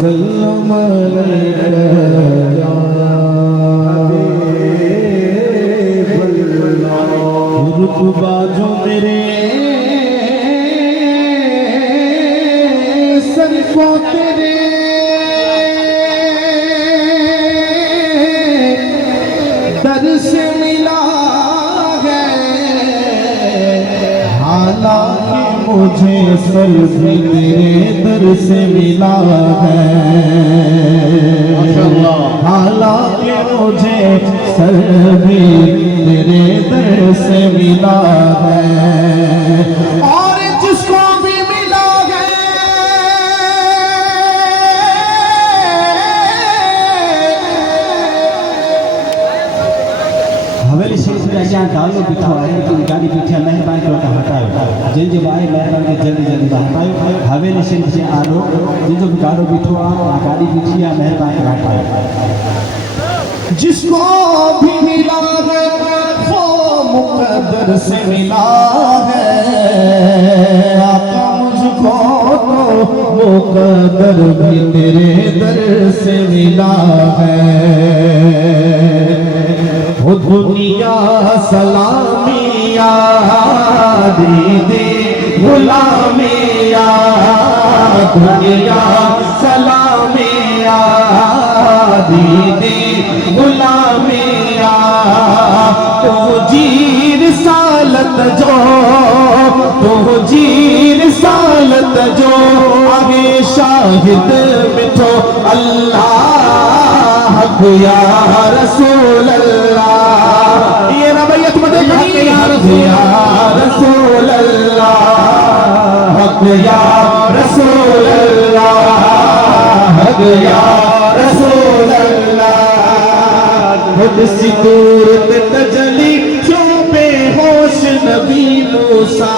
वसल्लम अलैका या हबीबल्लाह। रुतबा जो मेरे सर को तेरे दर से मिला है, हालांकि मुझे सर भी तेरे दर से मिला है। हालांकि मुझे सर भी तेरे दर से मिला है, और जिसको भी मिला है हवेली शरीफ में अचान डालो बिठो है तो गाड़ी पीछे मेहरबान करो तो हटायो जिन जो भाई मेहरबान के जल्दी जल्दी हटायो। हवेली शरीफ से आलो जिन जो गाड़ो बिठो आ गाड़ी पीछे मेहरबान कर हटायो। जिसको भी मिला है वो मुकद्दर से मिला है, आका मुझको तो मुकद्दर भी तेरे दर से मिला है। वो दुनिया सलामिया दीदी गुलामिया, दुनिया सलामिया दीदी गुलामिया, तो जीर सालत जो तो जीर सालत जो आगे शाहिद मिठो अल्लाह या रसूल अल्लाह। ये रवैयत में देखिए या रसूल अल्लाह, हक या रसूल अल्लाह, हक या रसूल अल्लाह। खुद सी दूर तजली जो बेहोश नबी मूसा,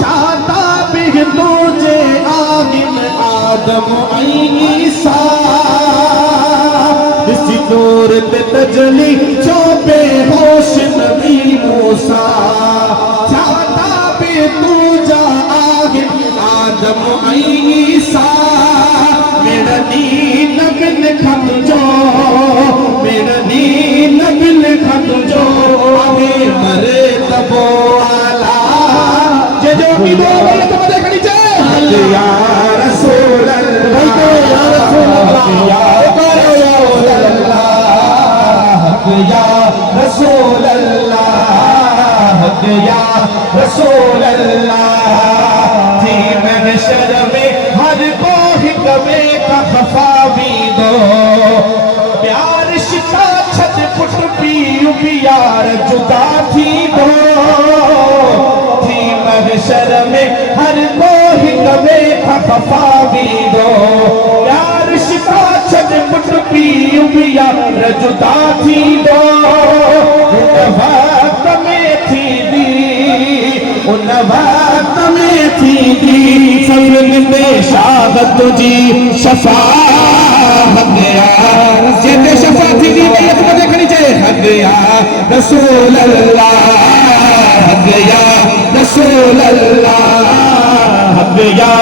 चाहता भी तुझे आमिन आदम ईसा। इसी दूर तजली जो बेहोश नबी मूसा, चाहता भी तुझा आमिन आदम ईसा। मेरा दीन बिन खत जो, मेरा दीन बिन खत जो, आगे मरे तबो आला जे जो की दो बोले तो मजे खड़ी चे या रसूल अल्लाह, या रसूल अल्लाह, या रसूल अल्लाह, या रसूल अल्लाह, या रसूल अल्लाह। थी महशर में हर को हिकमे का खफावी दो, प्यार शिता छत पुट पी यार जुदा थी दो। थी महशर में हर को हिकमे का खफावी दो, प्यार शिता छत पुट पी यार जुदा थी दो। उन वक्त में थी दी, उन वक्त में थी दी सब्र में शाहत तुझी शफाअत यार जेते शफाअत थी दी बैत में देखनी चाहिए। हक या रसूल अल्लाह, हक या रसूल अल्लाह, हक या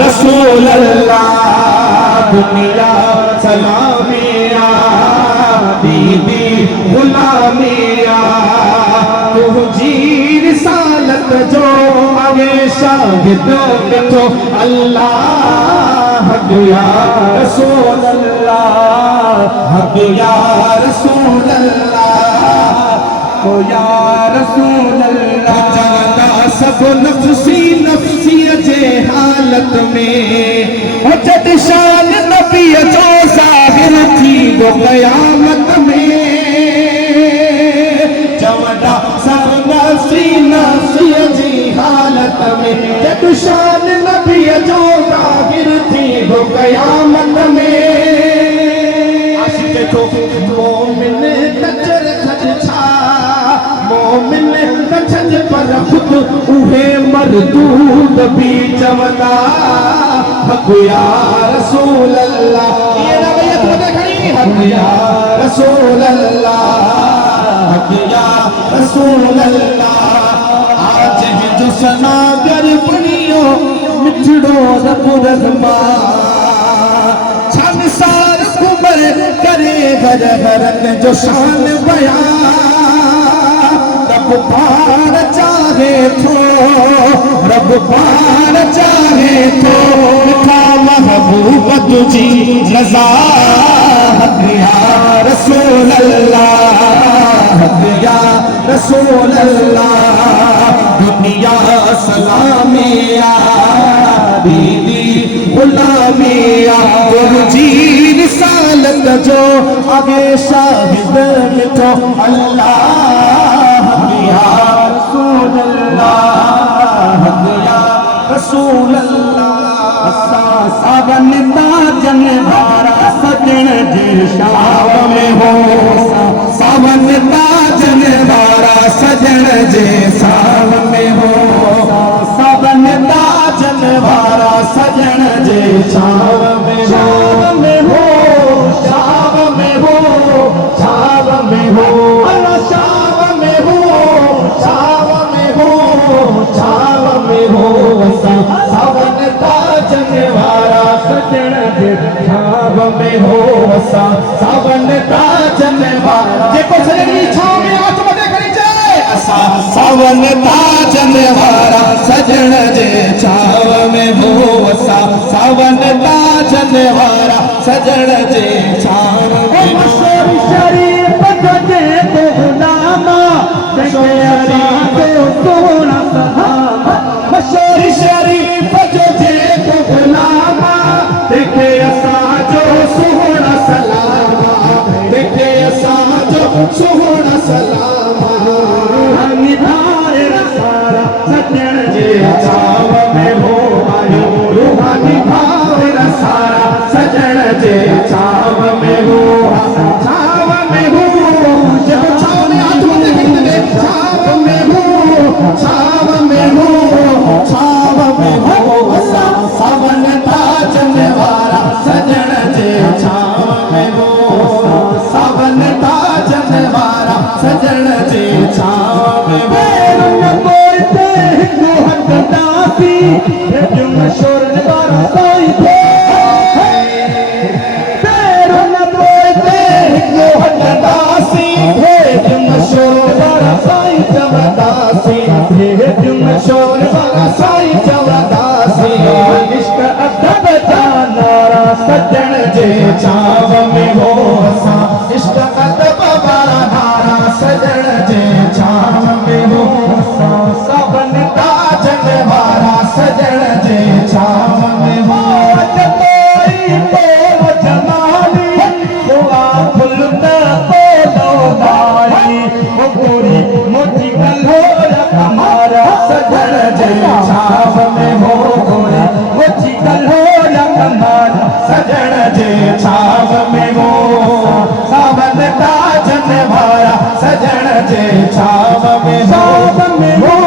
रसूल अल्लाह। दुनिया सलामिया दीदी गुलामिया, तू जीर सालत जो आगे शाहिद मिठो अल्लाह। हक या रसूल अल्लाह, हक या रसूल अल्लाह, ओ या रसूल अल्लाह। जाना सब नफ्सी नफ्सी जे हालत में, ओ जद शान नबी जो ज़ाहिर थी वो क़यामत में। जवना सब नफ्सी नफ्सी जी हालत में, जद शान नबी जो ज़ाहिर थी वो क़यामत में। आशिक़ जो मोमिन कचर खज छा, मोमिन कचर पर खुद उहे मरदूद भी चवंदा। हक या रसूल अल्लाह, ये रवैयत में खड़ी। हक या रसूल अल्लाह, हक या रसूल अल्लाह। आज जो सनागर बनियो मिठड़ो रब रहमान, घर हरन जो शान बयां रब पार चाहे तो रब पार चाहे तो लिखा महबूब तुझी रज़ा हक या रसूल अल्लाह हक या रसूल अल्लाह दुनिया सलामिया दीदी गुलामिया गुरुजी रिसालत जो आगे शाहिद मिठो अल्लाह या रसूल अल्लाह या रसूल अल्लाह सावन ताजन वारा सजन जे शाव में हो सावन ताजन वारा सजन जे शाव में हो सावन ताजन वारा सजन जे शाव में हो शाव में हो शाव में हो शाव में हो शाव में हो शाव में हो सावन ताजन वारा सजन जे छाव में हो सावन ताजन वारा जेको सजन जी छाव में हाथ मथे खणी जाए सावन ताजन वारा सजन जे छाव में हो सावन ताजन वारा सजन जे छाव में हो शरीफ जे तो गुलामा सोना सहाबा मशहूर शरीफ जो जे तो गुलामा देखे असांजो सुहिणा सलामा देखे असांजो सुहिणा सलामा रूहानी भाइर सारा सजण जे छाव में हो आयो रूहानी भाइर सारा सजण जे छाव में हो छाव में हो जेको छाव में हाथ मथे खणी दे छाव में हो छाव में हो छाव में हो सावन ताजन वारा सजण जे छाव में हो सावन ताजन वारा सजण जे छाव में हो न कोई ते हिकु हक दासी जो मशहूर वारा साईं थे तेरो न कोई ते हिकु हक दासी जो मशहूर वारा साईं चवदासी जो मशहूर वारा साईं चवदासी इश्क अदब जा नारा सजण जे छाव में हो इश्क अदब वारा नारा सजण जे छाव में हो सावन ताजन वारा सजण जे छाव में हो जतोई तो जमाली दुआ फुल त तो दाई ओ पूरी मोटी कल्होर हमारा सजण जे छाव में हो मोटी कल्होर हमारा सजण जे छाव में हो सावन ताजन वारा सजण जे छाव में हो